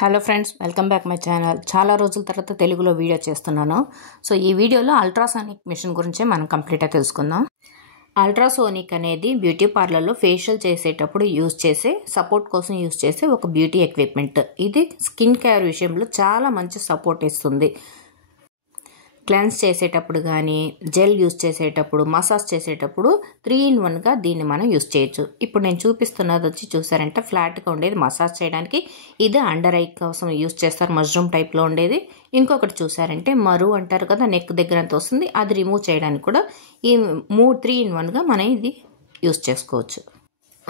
Hello friends, welcome back my channel. చాలా రోజుల తర్వాత తెలుగులో వీడియో చేస్తున్నాను. సో ఈ వీడియోలో అల్ట్రాసానిక్ మిషన్ గురించే మనం కంప్లీట్గా తెలుసుకుందాం. అల్ట్రాసోనిక్ అనేది బ్యూటీ పార్లర్లో ఫేషియల్ చేసేటప్పుడు యూజ్ చేసే సపోర్ట్ కోసం యూజ్ చేసే ఒక బ్యూటీ ఎక్విప్మెంట్. ఇది స్కిన్ కేర్ విషయంలో చాలా మంచి సపోర్ట్ ఇస్తుంది. క్లెన్స్ చేసేటప్పుడు కానీ, జెల్ యూజ్ చేసేటప్పుడు, మసాజ్ చేసేటప్పుడు 3-in-1గా దీన్ని మనం యూజ్ చేయొచ్చు. ఇప్పుడు నేను చూపిస్తున్నది వచ్చి చూసారంటే ఫ్లాట్గా ఉండేది మసాజ్ చేయడానికి. ఇది అండర్ ఐ కోసం యూజ్ చేస్తారు, మష్రూమ్ టైప్లో ఉండేది. ఇంకొకటి చూసారంటే మరు అంటారు కదా, నెక్ దగ్గర అంత వస్తుంది, అది రిమూవ్ చేయడానికి కూడా ఈ 3-in-1గా మనం ఇది యూజ్ చేసుకోవచ్చు.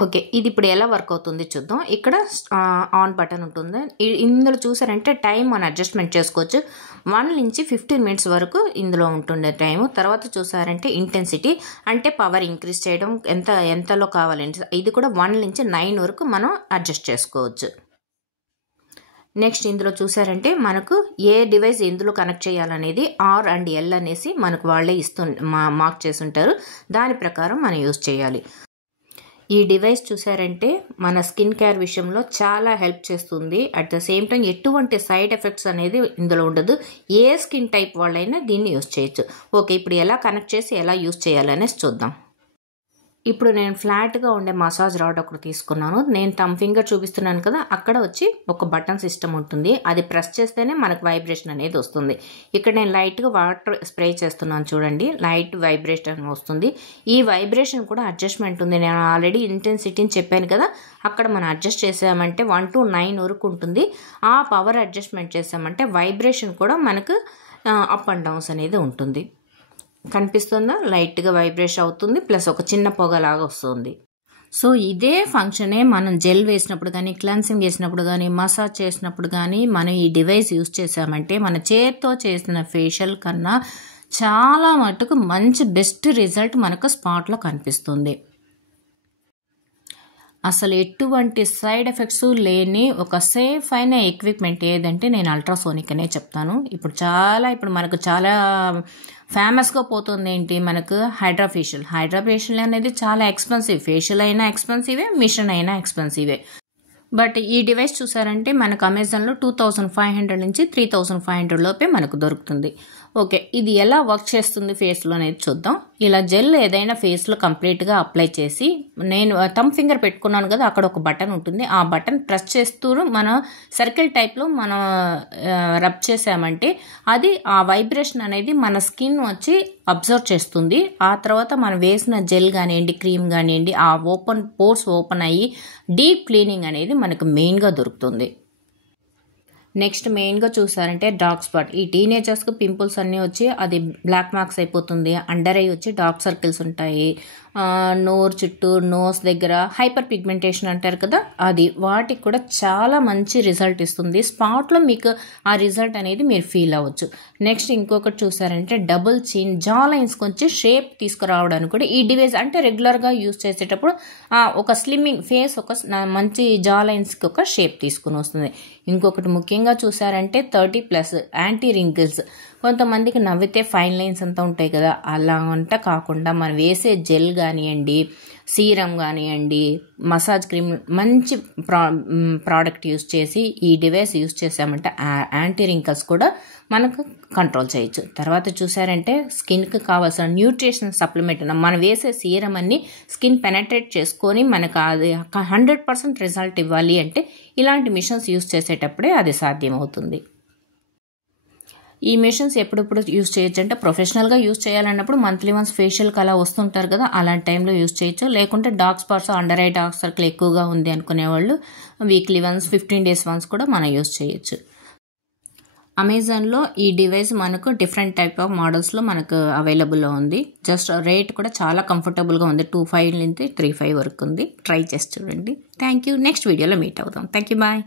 ఓకే, ఇది ఇప్పుడు ఎలా వర్క్ అవుతుంది చూద్దాం. ఇక్కడ ఆన్ బటన్ ఉంటుంది. ఇందులో చూసారంటే టైం మనం అడ్జస్ట్మెంట్ చేసుకోవచ్చు. 1 నుంచి 15 minutes వరకు ఇందులో ఉంటుండే టైము. తర్వాత చూసారంటే ఇంటెన్సిటీ అంటే పవర్ ఇంక్రీజ్ చేయడం ఎంతలో కావాలంటే ఇది కూడా 1 నుంచి 9 వరకు మనం అడ్జస్ట్ చేసుకోవచ్చు. నెక్స్ట్ ఇందులో చూసారంటే మనకు ఏ డివైస్ ఎందులో కనెక్ట్ చేయాలనేది ఆర్ అండ్ ఎల్ అనేసి మనకు వాళ్ళే మార్క్ చేసి ఉంటారు. దాని ప్రకారం మనం యూజ్ చేయాలి. ఈ డివైస్ చూసారంటే మన స్కిన్ కేర్ విషయంలో చాలా హెల్ప్ చేస్తుంది. అట్ ద సేమ్ టైం ఎటువంటి సైడ్ ఎఫెక్ట్స్ అనేది ఇందులో ఉండదు. ఏ స్కిన్ టైప్ వాళ్ళైనా దీన్ని యూజ్ చేయొచ్చు. ఓకే, ఇప్పుడు ఎలా కనెక్ట్ చేసి ఎలా యూజ్ చేయాలనేసి చూద్దాం. ఇప్పుడు నేను ఫ్లాట్గా ఉండే మసాజ్ రాడ్ ఒకటి తీసుకున్నాను. నేను థమ్ ఫింగర్ చూపిస్తున్నాను కదా, అక్కడ వచ్చి ఒక బటన్ సిస్టమ్ ఉంటుంది. అది ప్రెస్ చేస్తేనే మనకు వైబ్రేషన్ అనేది వస్తుంది. ఇక్కడ నేను లైట్గా వాటర్ స్ప్రే చేస్తున్నాను చూడండి, లైట్ వైబ్రేషన్ వస్తుంది. ఈ వైబ్రేషన్ కూడా అడ్జస్ట్మెంట్ ఉంది. నేను ఆల్రెడీ ఇంటెన్సిటీని చెప్పాను కదా, అక్కడ మనం అడ్జస్ట్ చేసామంటే 1 to 9 వరకు ఉంటుంది. ఆ పవర్ అడ్జస్ట్మెంట్ చేసామంటే వైబ్రేషన్ కూడా మనకు అప్ అండ్ డౌన్స్ అనేది ఉంటుంది. కనిపిస్తుందా? లైట్గా వైబ్రేషన్ అవుతుంది, ప్లస్ ఒక చిన్న పొగలాగా వస్తుంది. సో ఇదే ఫంక్షనే మనం జెల్ వేసినప్పుడు కానీ, క్లెన్సింగ్ వేసినప్పుడు కానీ, మసాజ్ చేసినప్పుడు కానీ మనం ఈ డివైస్ యూజ్ చేసామంటే మన చేతితో చేసిన ఫేషియల్ కన్నా చాలా మటుకు మంచి బెస్ట్ రిజల్ట్ మనకు స్పాట్లో కనిపిస్తుంది. అసలు ఎటువంటి సైడ్ ఎఫెక్ట్స్ లేని ఒక సేఫ్ అయిన ఎక్విప్మెంట్ ఏదంటే నేను అల్ట్రాసోనిక్ అనే చెప్తాను. ఇప్పుడు మనకు చాలా ఫేమస్గా పోతుంది ఏంటి, మనకు హైడ్రా ఫేషియల్ అనేది చాలా ఎక్స్పెన్సివ్. ఫేషియల్ అయినా ఎక్స్పెన్సివే, మిషన్ అయినా ఎక్స్పెన్సివే. బట్ ఈ డివైస్ చూసారంటే మనకు అమెజాన్లో 2500 నుంచి 3500 లోపే మనకు దొరుకుతుంది. ఓకే, ఇది ఎలా వర్క్ చేస్తుంది ఫేస్లో అనేది చూద్దాం. ఇలా జెల్ ఏదైనా ఫేస్లో కంప్లీట్గా అప్లై చేసి, నేను థమ్ ఫింగర్ పెట్టుకున్నాను కదా, అక్కడ ఒక బటన్ ఉంటుంది. ఆ బటన్ ప్రెస్ చేస్తూ మనం సర్కిల్ టైప్లో మనం రబ్ చేసామంటే అది ఆ వైబ్రేషన్ అనేది మన స్కిన్ వచ్చి అబ్జర్వ్ చేస్తుంది. ఆ తర్వాత మనం వేసిన జెల్ కానివ్వండి, క్రీమ్ కానివ్వండి, ఆ పోర్స్ ఓపెన్ అయ్యి డీప్ క్లీనింగ్ అనేది మనకు మెయిన్గా దొరుకుతుంది. నెక్స్ట్ మెయిన్గా చూసారంటే డార్క్ స్పాట్. ఈ టీనేజర్స్కి పింపుల్స్ అన్నీ వచ్చి అది బ్లాక్ మార్క్స్ అయిపోతుంది. అండర్ ఐ వచ్చి డార్క్ సర్కిల్స్ ఉంటాయి. నోరు చుట్టూ, నోస్ దగ్గర హైపర్ పిగ్మెంటేషన్ అంటారు కదా, అది వాటికి కూడా చాలా మంచి రిజల్ట్ ఇస్తుంది. స్పాట్లో మీకు ఆ రిజల్ట్ అనేది మీరు ఫీల్ అవ్వచ్చు. నెక్స్ట్ ఇంకొకటి చూసారంటే డబుల్ చిన్, జా లైన్స్ కొంచెం షేప్ తీసుకురావడానికి కూడా ఈ డివైస్ అంటే రెగ్యులర్గా యూజ్ చేసేటప్పుడు ఒక స్లిమ్మింగ్ ఫేస్, ఒక మంచి జా లైన్స్కి ఒక షేప్ తీసుకుని వస్తుంది. ఇంకొకటి ముఖ్యంగా చూసారంటే 30+ యాంటీ రింకిల్స్. కొంతమందికి నవ్వితే ఫైన్ లైన్స్ అంతా ఉంటాయి కదా, అలా అంతా కాకుండా మనం వేసే జెల్ కానివ్వండి, సీరం కానివ్వండి, మసాజ్ క్రీమ్, మంచి ప్రోడక్ట్ యూజ్ చేసి ఈ డివైస్ యూజ్ చేసామంటే యాంటీ రింకిల్స్ కూడా మనకు కంట్రోల్ చేయొచ్చు. తర్వాత చూసారంటే స్కిన్కి కావాల్సిన న్యూట్రిషన్ సప్లిమెంట్, మనం వేసే సీరం అన్ని స్కిన్ పెనట్రేట్ చేసుకొని మనకు అది 100% రిజల్ట్ ఇవ్వాలి అంటే ఇలాంటి మిషన్స్ యూజ్ చేసేటప్పుడే అది సాధ్యమవుతుంది. ఈ మిషన్స్ ఎప్పుడెప్పుడు యూజ్ చేయొచ్చు అంటే ప్రొఫెషనల్గా యూజ్ చేయాలన్నప్పుడు మంత్లీ వన్స్ ఫేషియల్కి అలా వస్తుంటారు కదా, అలాంటి టైంలో యూజ్ చేయొచ్చు. లేకుంటే dark spots, under eye dark circle ఎక్కువగా ఉంది అనుకునేవాళ్ళు వీక్లీ వన్స్, 15 days వన్స్ కూడా మనం యూజ్ చేయొచ్చు. అమెజాన్లో ఈ డివైస్ మనకు డిఫరెంట్ టైప్ ఆఫ్ మోడల్స్లో మనకు అవైలబుల్లో ఉంది. జస్ట్ రేట్ కూడా చాలా కంఫర్టబుల్గా ఉంది. 25 నుంచి 35 వరకు ఉంది. ట్రై చేసి చూడండి. Thank you. నెక్స్ట్ వీడియోలో మీట్ అవుదాం. Thank you, bye.